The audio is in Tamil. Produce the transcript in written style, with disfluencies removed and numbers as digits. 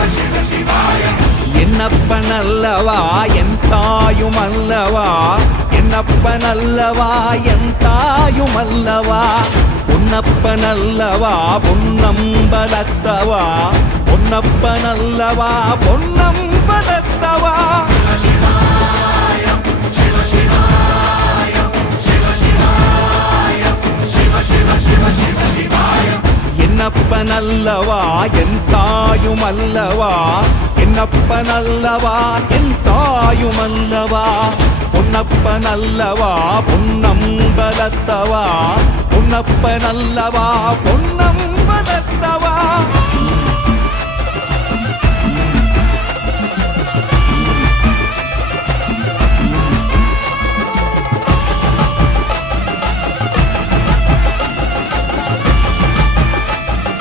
என்னப்பனல்லவா என் தாயுமல்லவா, என்னப்பனல்லவா என் தாயுமல்லவா, பொன்னப்பனல்லவா பொன்னம்பலத்தவா, பொன்னப்பனல்லவா பொன்னம்பலத்தவா. என்னப்பனல்லவா என் தாயுமல்லவா, என்னப்பனல்லவா என் தாயுமல்லவா, பொன்னப்பனல்லவா பொன்னம்பலத்தவா, பொன்னப்பனல்லவா பொன்னம்பலத்தவா.